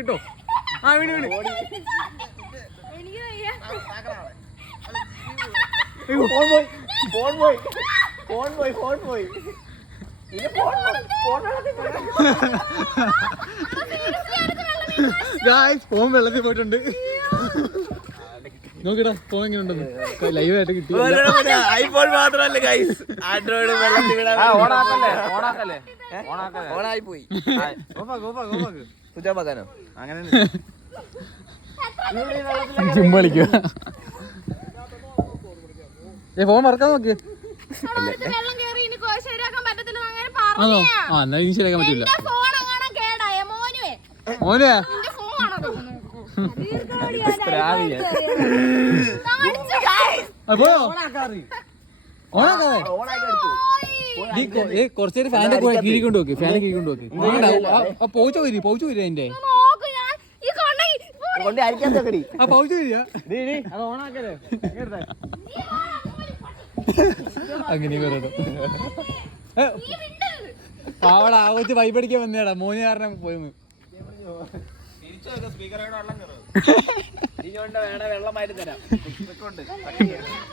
ഇട്ടോ. ആ വീണ് വീണ്. ഫോൺ വെള്ളത്തിൽ പോയിട്ടുണ്ട്. നോക്കിടാ ഫോൺ എങ്ങനെ ഉണ്ടെന്ന് ലൈവ് ആയിട്ട് കിട്ടി. ഐഫോൺ മാത്രമല്ല ഗൈസ്, ആൻഡ്രോയിഡ് ഓണായി പോയി. സുജാമാക്കാനോ അങ്ങനെ ചുമ്പളിക്കുക. ഫോൺ മറക്കാൻ നോക്ക്. ആണോ? ആ എന്നാ ഇനി ശരിയാക്കാൻ പറ്റില്ല. മോനെ കുറച്ചേര് ഫാൻ്റെ കീഴിക്കൊണ്ട് നോക്ക്. ഫാന് കീഴിക്കൊണ്ട് നോക്ക്. പൗച്ച് വരി അതിന്റെ ആ പൗച്ച് വരിക. അങ്ങനെ പറയണം. പാവട ആവച്ച് വൈബടിക്കാൻ വന്നേടാ. മോന് കാരണം പോയെന്ന്. വെള്ളമായിട്ട് തരാം.